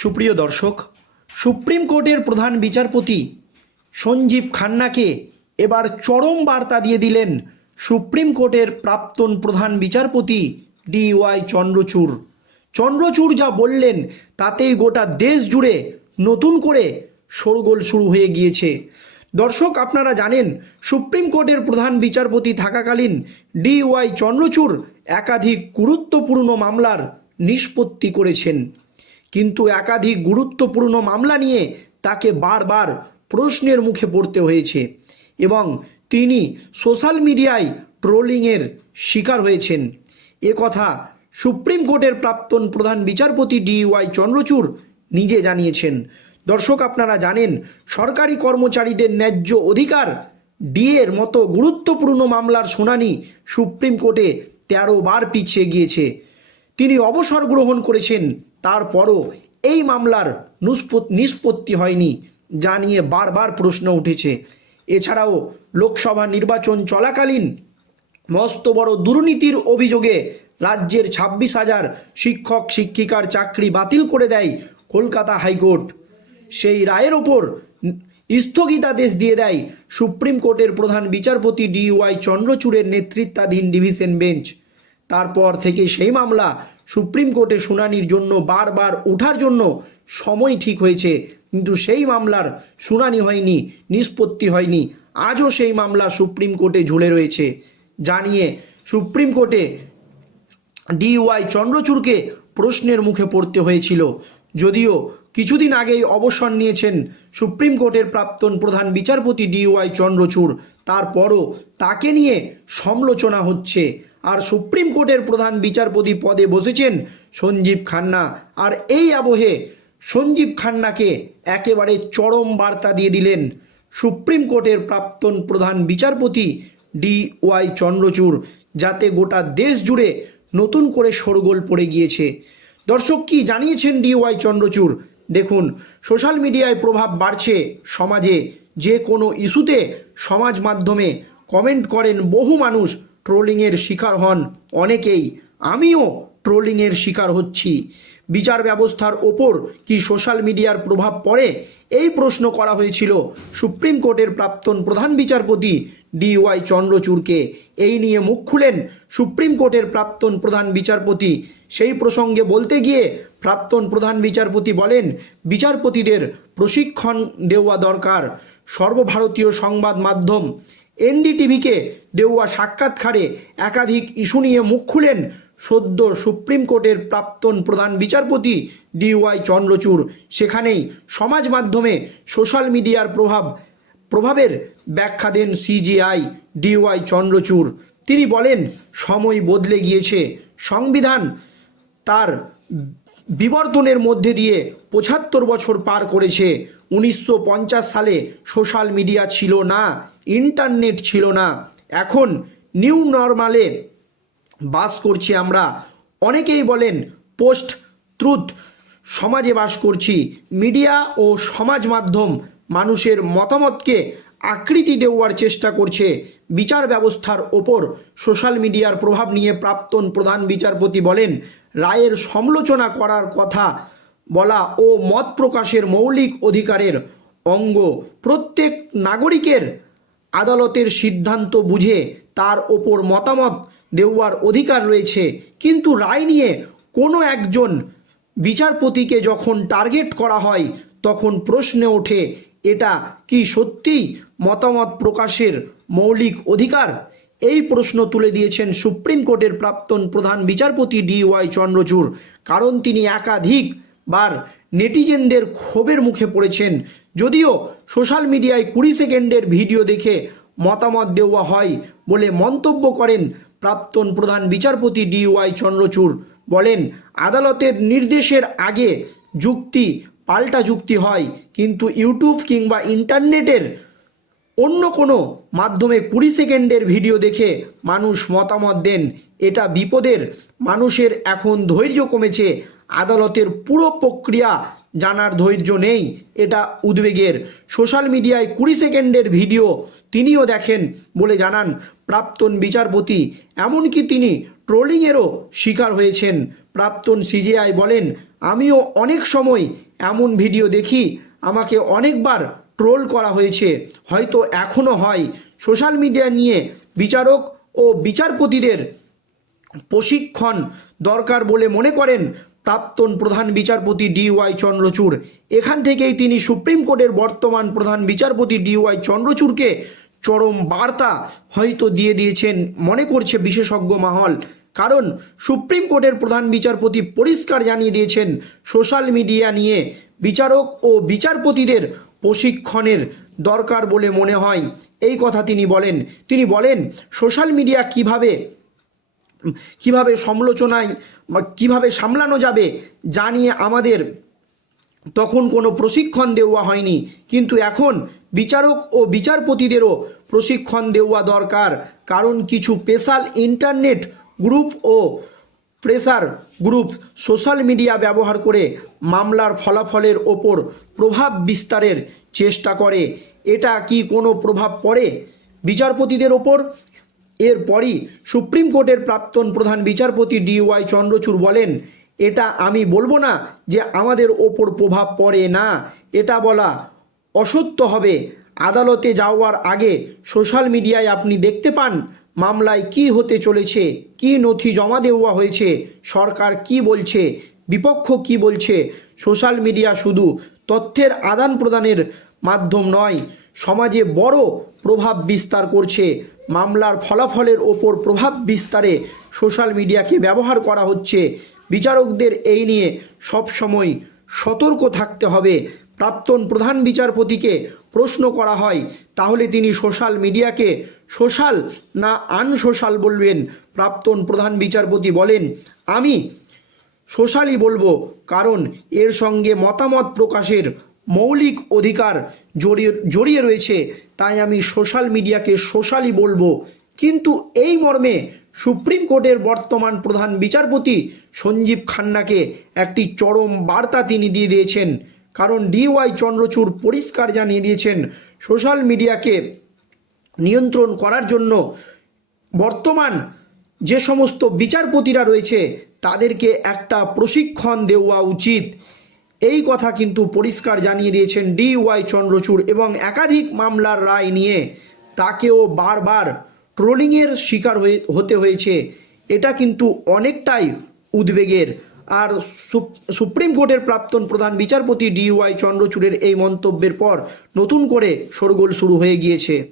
সুপ্রিয় দর্শক, সুপ্রিম কোর্টের প্রধান বিচারপতি সঞ্জীব খান্নাকে এবার চরম বার্তা দিয়ে দিলেন সুপ্রিম কোর্টের প্রাক্তন প্রধান বিচারপতি ডি ওয়াই চন্দ্রচূড়। চন্দ্রচূড় যা বললেন, তাতেই গোটা দেশ জুড়ে নতুন করে শোরগোল শুরু হয়ে গিয়েছে। দর্শক, আপনারা জানেন, সুপ্রিম কোর্টের প্রধান বিচারপতি থাকাকালীন ডি ওয়াই চন্দ্রচূড় একাধিক গুরুত্বপূর্ণ মামলার নিষ্পত্তি করেছেন। কিন্তু একাধিক গুরুত্বপূর্ণ মামলা নিয়ে তাকে বারবার প্রশ্নের মুখে পড়তে হয়েছে এবং তিনি সোশ্যাল মিডিয়ায় ট্রোলিংয়ের শিকার হয়েছেন। এ কথা সুপ্রিম কোর্টের প্রাক্তন প্রধান বিচারপতি ডি ওয়াই চন্দ্রচূড় নিজে জানিয়েছেন। দর্শক, আপনারা জানেন, সরকারি কর্মচারীদের ন্যায্য অধিকার ডিএর মতো গুরুত্বপূর্ণ মামলার শুনানি সুপ্রিম কোর্টে তেরো বার পিছিয়ে গিয়েছে। তিনি অবসর গ্রহণ করেছেন তারপরও এই মামলার নিষ্পত্তি হয়নি যা নিয়ে বারবার প্রশ্ন উঠেছে। এছাড়াও লোকসভা নির্বাচন চলাকালীন মস্ত বড় দুর্নীতির অভিযোগে রাজ্যের ছাব্বিশ হাজার শিক্ষক, শিক্ষিকার চাকরি বাতিল করে দেয় কলকাতা হাইকোর্ট। সেই রায়ের ওপর স্থগিতাদেশ দিয়ে দেয় সুপ্রিম কোর্টের প্রধান বিচারপতি ডি ওয়াই চন্দ্রচূড়ের নেতৃত্বাধীন ডিভিশন বেঞ্চ। তারপর থেকে সেই মামলা সুপ্রিম কোর্টে শুনানির জন্য বারবার ওঠার জন্য সময় ঠিক হয়েছে। কিন্তু সেই মামলার শুনানি হয়নি, নিষ্পত্তি হয়নি। আজও সেই মামলা সুপ্রিম কোর্টে ঝুলে রয়েছে। জানিয়ে সুপ্রিম কোর্টে ডিওয়াই চন্দ্রচূড়কে প্রশ্নের মুখে পড়তে হয়েছিল। যদিও কিছুদিন আগেই অবসর নিয়েছেন সুপ্রিম কোর্টের প্রাক্তন প্রধান বিচারপতি ডিওয়াই চন্দ্রচূড়। তারপরও তাকে নিয়ে সমালোচনা হচ্ছে। আর সুপ্রিম কোর্টের প্রধান বিচারপতি পদে বসেছেন সঞ্জীব খান্না। আর এই আবহে সঞ্জীব খান্নাকে একেবারে চরম বার্তা দিয়ে দিলেন সুপ্রিম কোর্টের প্রাক্তন প্রধান বিচারপতি ডি ওয়াই চন্দ্রচূড়, যাতে গোটা দেশ জুড়ে নতুন করে শোরগোল পড়ে গিয়েছে। দর্শক কি জানিয়েছেন ডি ওয়াই চন্দ্রচূড়? দেখুন, সোশ্যাল মিডিয়ায় প্রভাব বাড়ছে সমাজে। যে কোনো ইস্যুতে সমাজ মাধ্যমে কমেন্ট করেন বহু মানুষ। ট্রোলিংয়ের শিকার হন অনেকেই। আমিও ট্রোলিংয়ের শিকার হচ্ছি। বিচার ব্যবস্থার ওপর কি সোশ্যাল মিডিয়ার প্রভাব পড়ে? এই প্রশ্ন করা হয়েছিল সুপ্রিম কোর্টের প্রাক্তন প্রধান বিচারপতি ডি ওয়াই চন্দ্রচূড়কে। এই নিয়ে মুখ খুলেন সুপ্রিম কোর্টের প্রাক্তন প্রধান বিচারপতি। সেই প্রসঙ্গে বলতে গিয়ে প্রাক্তন প্রধান বিচারপতি বলেন, বিচারপতিদের প্রশিক্ষণ দেওয়া দরকার। সর্বভারতীয় সংবাদ মাধ্যম এনডিটিভিকে দেওয়া সাক্ষাৎকারে একাধিক ইস্যু নিয়ে মুখ খুলেন সদ্য সুপ্রিম কোর্টের প্রাক্তন প্রধান বিচারপতি ডিওয়াই চন্দ্রচূড়। সেখানেই সমাজ মাধ্যমে সোশ্যাল মিডিয়ার প্রভাব, প্রভাবের ব্যাখ্যা দেন সিজিআই ডিওয়াই চন্দ্রচূড়। তিনি বলেন, সময় বদলে গিয়েছে। সংবিধান তার বিবর্তনের মধ্যে দিয়ে পঁচাত্তর বছর পার করেছে। উনিশশো পঞ্চাশ সালে সোশ্যাল মিডিয়া ছিল না, ইন্টারনেট ছিল না। এখন নিউ নর্মালে বাস করছি আমরা। অনেকেই বলেন, পোস্ট ট্রুথ, সমাজে বাস করছি। মিডিয়া ও সমাজ মাধ্যম মানুষের মতামতকে আকৃতি দেওয়ার চেষ্টা করছে বিচার ব্যবস্থার ওপর। সোশ্যাল মিডিয়ার প্রভাব নিয়ে প্রাক্তন প্রধান বিচারপতি বলেন, রায়ের সমালোচনা করার কথা বলা ও মত প্রকাশের মৌলিক অধিকারের অঙ্গ। প্রত্যেক নাগরিকের আদালতের সিদ্ধান্ত বুঝে তার ওপর মতামত দেওয়ার অধিকার রয়েছে। কিন্তু রায় নিয়ে কোনো একজন বিচারপতিকে যখন টার্গেট করা হয় তখন প্রশ্নে ওঠে, এটা কি সত্যিই মতামত প্রকাশের মৌলিক অধিকার? এই প্রশ্ন তুলে দিয়েছেন সুপ্রিম কোর্টের প্রাক্তন প্রধান বিচারপতি ডি ওয়াই চন্দ্রচূড়। কারণ তিনি একাধিক বার নেটিজেনদের ক্ষোভের মুখে পড়েছেন। যদিও সোশ্যাল মিডিয়ায় কুড়ি সেকেন্ডের ভিডিও দেখে মতামত দেওয়া হয় বলে মন্তব্য করেন প্রাক্তন প্রধান বিচারপতি ডি ওয়াই চন্দ্রচূড়। বলেন, আদালতের নির্দেশের আগে যুক্তি পাল্টা যুক্তি হয়, কিন্তু ইউটিউব কিংবা ইন্টারনেটের অন্য কোনো মাধ্যমে কুড়ি সেকেন্ডের ভিডিও দেখে মানুষ মতামত দেন, এটা বিপদের। মানুষের এখন ধৈর্য কমেছে, আদালতের পুরো প্রক্রিয়া জানার ধৈর্য নেই, এটা উদ্বেগের। সোশ্যাল মিডিয়ায় কুড়ি সেকেন্ডের ভিডিও তিনিও দেখেন বলে জানান প্রাক্তন বিচারপতি, এমনকি তিনি ট্রোলিংয়েরও শিকার হয়েছেন। প্রাক্তন সিজিআই বলেন, আমিও অনেক সময় এমন ভিডিও দেখি আমাকে অনেকবার ট্রোল করা হয়েছে। হয়তো এখনও হয়। সোশ্যাল মিডিয়া নিয়ে বিচারক ও বিচারপতিদের প্রশিক্ষণ দরকার বলে মনে করেন প্রাক্তন প্রধান বিচারপতি ডিওয়াই চন্দ্রচূড়। এখান থেকেই তিনি সুপ্রিম কোর্টের বর্তমান প্রধান বিচারপতি ডিওয়াই চন্দ্রচূড়কে চরম বার্তা হয়তো দিয়ে দিয়েছেন মনে করছে বিশেষজ্ঞ মহল। কারণ সুপ্রিম কোর্টের প্রধান বিচারপতি পরিষ্কার জানিয়ে দিয়েছেন, সোশ্যাল মিডিয়া নিয়ে বিচারক ও বিচারপতিদের প্রশিক্ষণের দরকার বলে মনে হয়। এই কথা তিনি বলেন। তিনি বলেন, সোশ্যাল মিডিয়া কীভাবে কীভাবে সমালোচনায়, কীভাবে সামলানো যাবে জানিয়ে আমাদের তখন কোনো প্রশিক্ষণ দেওয়া হয়নি। কিন্তু এখন বিচারক ও বিচারপতিদেরও প্রশিক্ষণ দেওয়া দরকার। কারণ কিছু স্পেশাল ইন্টারনেট গ্রুপ ও প্রেসার গ্রুপ সোশ্যাল মিডিয়া ব্যবহার করে মামলার ফলাফলের ওপর প্রভাব বিস্তারের চেষ্টা করে। এটা কি কোনো প্রভাব পড়ে? বিচারপতিদের ওপর? এরপরই সুপ্রিম কোর্টের প্রাক্তন প্রধান বিচারপতি ডিওয়াই চন্দ্রচূড় বলেন, এটা আমি বলব না যে আমাদের ওপর প্রভাব পড়ে না। এটা বলা অসত্য হবে। আদালতে যাওয়ার আগে সোশ্যাল মিডিয়ায় আপনি দেখতে পান মামলায় কি হতে চলেছে? কি নথি জমা দেওয়া হয়েছে? সরকার কি বলছে? বিপক্ষ কি বলছে? সোশ্যাল মিডিয়া শুধু তথ্যের আদান প্রদানের মাধ্যম নয়, সমাজে বড় প্রভাব বিস্তার করছে। মামলার ফলাফলের ওপর প্রভাব বিস্তারে সোশ্যাল মিডিয়াকে ব্যবহার করা হচ্ছে। বিচারকদের এই নিয়ে সবসময় সতর্ক থাকতে হবে। প্রাক্তন প্রধান বিচারপতিকে প্রশ্ন করা হয়, তাহলে তিনি সোশ্যাল মিডিয়াকে সোশ্যাল না আনসোশ্যাল বলবেন? প্রাক্তন প্রধান বিচারপতি বলেন, আমি সোশ্যালই বলব, কারণ এর সঙ্গে মতামত প্রকাশের মৌলিক অধিকার জড়িয়ে জড়িয়ে রয়েছে, তাই আমি সোশ্যাল মিডিয়াকে সোশ্যালই বলব। কিন্তু এই মর্মে সুপ্রিম কোর্টের বর্তমান প্রধান বিচারপতি সঞ্জীব খান্নাকে একটি চরম বার্তা তিনি দিয়ে দিয়েছেন। কারণ ডিওয়াই চন্দ্রচূড় পরিষ্কার জানিয়ে দিয়েছেন, সোশ্যাল মিডিয়াকে নিয়ন্ত্রণ করার জন্য বর্তমান যে সমস্ত বিচারপতিরা রয়েছে, তাদেরকে একটা প্রশিক্ষণ দেওয়া উচিত। এই কথা কিন্তু পরিষ্কার জানিয়ে দিয়েছেন ডি ওয়াই চন্দ্রচূড় এবং একাধিক মামলার রায় নিয়ে তাকেও বারবার ট্রোলিংয়ের শিকার হয়ে, হতে হয়েছে। এটা কিন্তু অনেকটাই উদ্বেগের আর সুপ- সুপ্রিম কোর্টের প্রাক্তন প্রধান বিচারপতি ডি ওয়াই চন্দ্রচূড়ের এই মন্তব্যের পর নতুন করে শোরগোল শুরু হয়ে গিয়েছে।